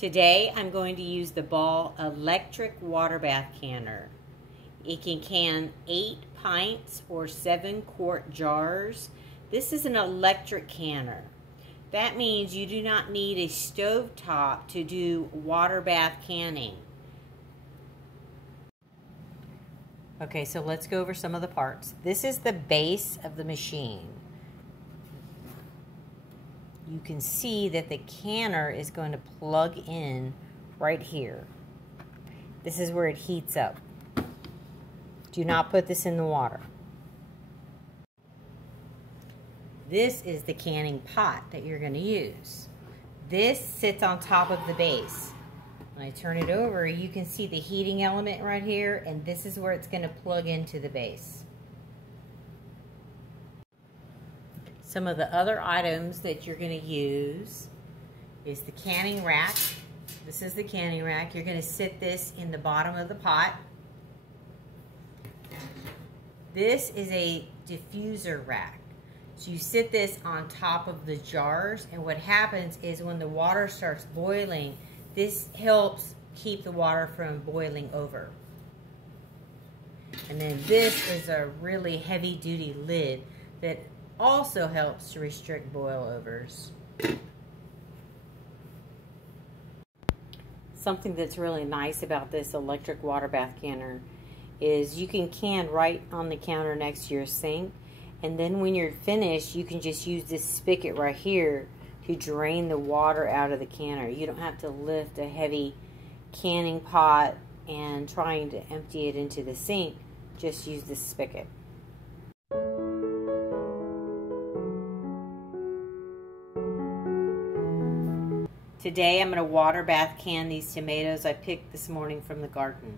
Today I'm going to use the Ball electric water bath canner. It can can 8 pints or 7-quart jars. This is an electric canner. That means you do not need a stove top to do water bath canning. Okay, so let's go over some of the parts. This is the base of the machine. You can see that the canner is going to plug in right here. This is where it heats up. Do not put this in the water. This is the canning pot that you're going to use. This sits on top of the base. When I turn it over, you can see the heating element right here, and this is where it's going to plug into the base. Some of the other items that you're going to use is the canning rack. This is the canning rack. You're going to sit this in the bottom of the pot. This is a diffuser rack. So you sit this on top of the jars, and what happens is when the water starts boiling, this helps keep the water from boiling over. And then this is a really heavy-duty lid that also helps to restrict boilovers. Something that's really nice about this electric water bath canner is you can can right on the counter next to your sink, and then when you're finished you can just use this spigot right here to drain the water out of the canner. You don't have to lift a heavy canning pot and trying to empty it into the sink. Just use this spigot. Today I'm going to water bath can these tomatoes I picked this morning from the garden.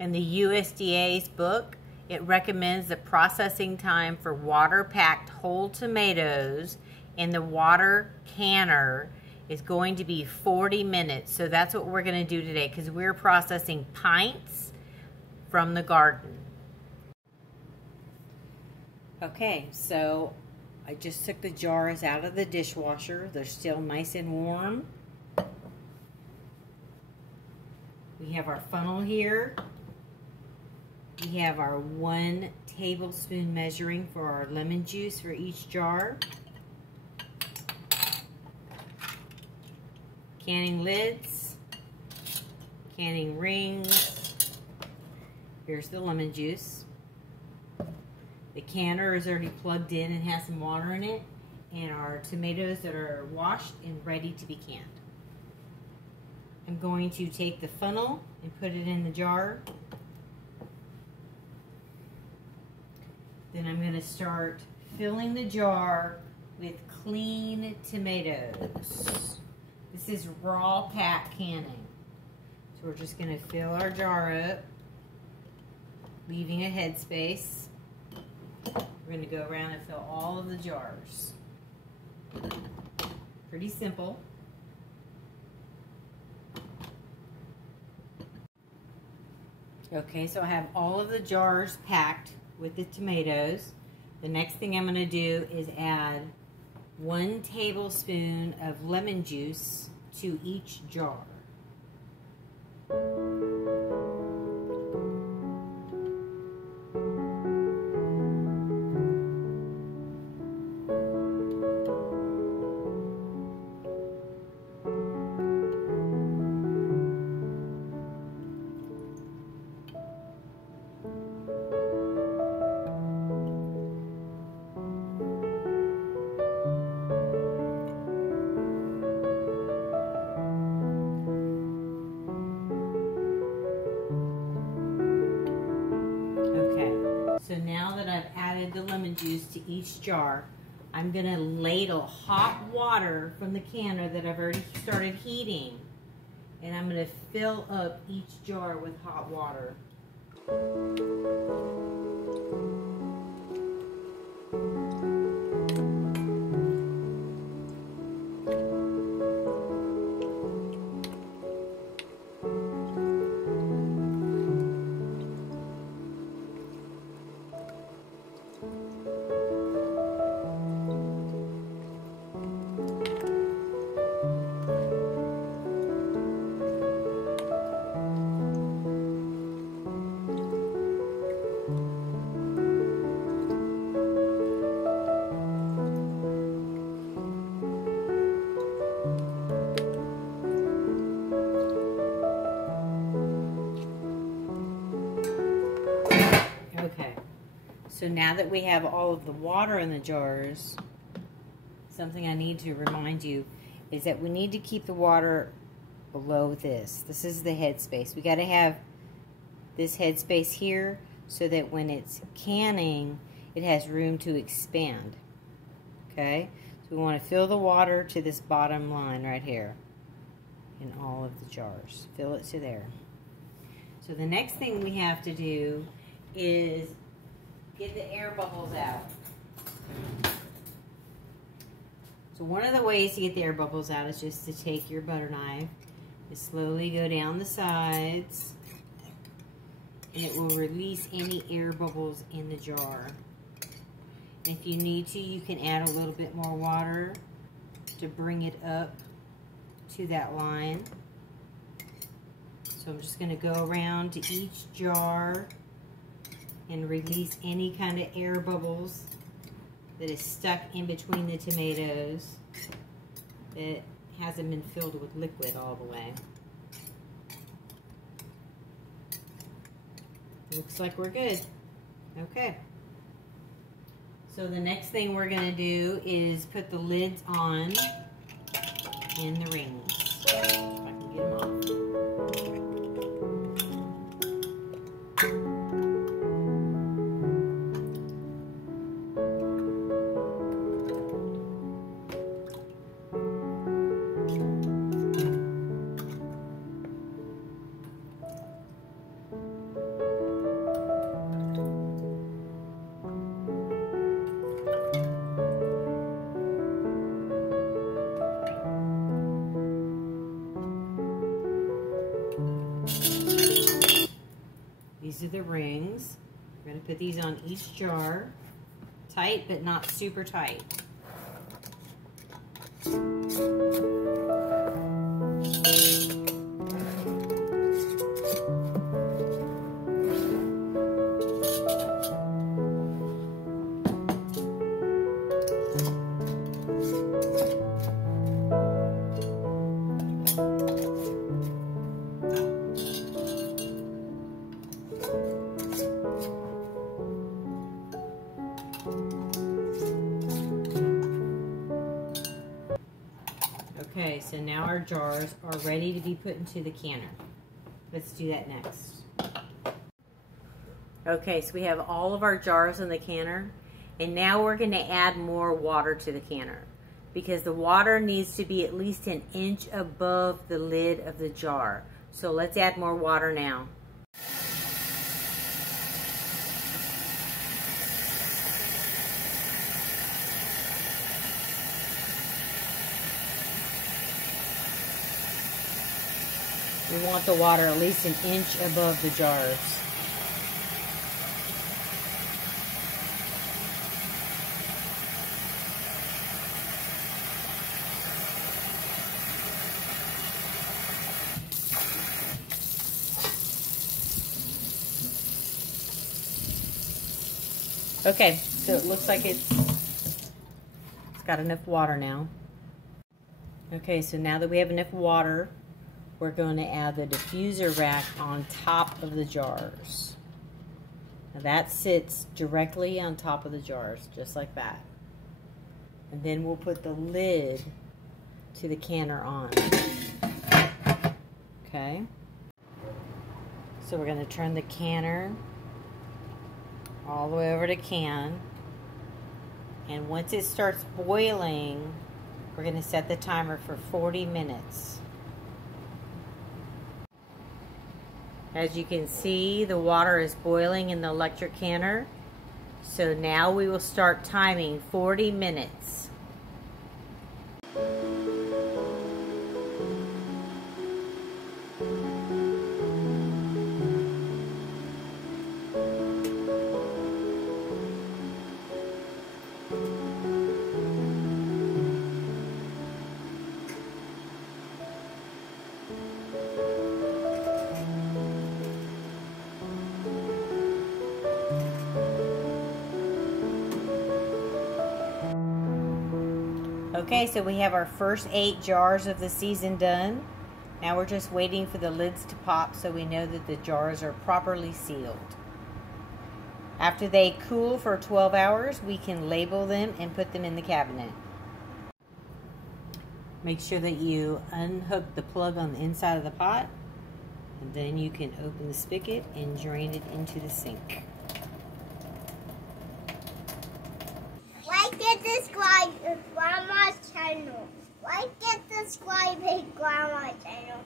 In the USDA's book, it recommends the processing time for water-packed whole tomatoes in the water canner is going to be 40 minutes. So that's what we're going to do today because we're processing pints from the garden. Okay, so I just took the jars out of the dishwasher. They're still nice and warm. We have our funnel here. We have our 1 tablespoon measuring for our lemon juice for each jar. Canning lids. Canning rings. Here's the lemon juice. The canner is already plugged in and has some water in it, and our tomatoes that are washed and ready to be canned. I'm going to take the funnel and put it in the jar. Then I'm going to start filling the jar with clean tomatoes. This is raw pack canning. So we're just going to fill our jar up, leaving a headspace. We're going to go around and fill all of the jars. Pretty simple. Okay, so I have all of the jars packed with the tomatoes. The next thing I'm going to do is add 1 tablespoon of lemon juice to each jar. So now that I've added the lemon juice to each jar, I'm going to ladle hot water from the canner that I've already started heating. And I'm going to fill up each jar with hot water. So now that we have all of the water in the jars, something I need to remind you is that we need to keep the water below this. This is the headspace. We got to have this headspace here so that when it's canning, it has room to expand. Okay? So we want to fill the water to this bottom line right here in all of the jars. Fill it to there. So the next thing we have to do is get the air bubbles out. So one of the ways to get the air bubbles out is just to take your butter knife and slowly go down the sides, and it will release any air bubbles in the jar. And if you need to, you can add a little bit more water to bring it up to that line. So I'm just going to go around to each jar and release any kind of air bubbles that is stuck in between the tomatoes that hasn't been filled with liquid all the way. Looks like we're good. Okay. So the next thing we're going to do is put the lids on in the rings. If I can get them off. These are the rings. We're going to put these on each jar. Tight, but not super tight. Okay, so now our jars are ready to be put into the canner. Let's do that next. Okay, so we have all of our jars in the canner, and now we're going to add more water to the canner because the water needs to be at least an inch above the lid of the jar. So let's add more water now. We want the water at least an inch above the jars. Okay, so it looks like it's got enough water now. Okay, so now that we have enough water, we're going to add the diffuser rack on top of the jars. Now that sits directly on top of the jars, just like that. And then we'll put the lid to the canner on. Okay. So we're going to turn the canner all the way over to can. And once it starts boiling, we're going to set the timer for 40 minutes. As you can see, the water is boiling in the electric canner. So now we will start timing 40 minutes. Okay, so we have our first 8 jars of the season done. Now we're just waiting for the lids to pop so we know that the jars are properly sealed. After they cool for 12 hours, we can label them and put them in the cabinet. Make sure that you unhook the plug on the inside of the pot, and then you can open the spigot and drain it into the sink. Like and subscribe to Grandma's channel. Like and subscribe to Grandma's channel.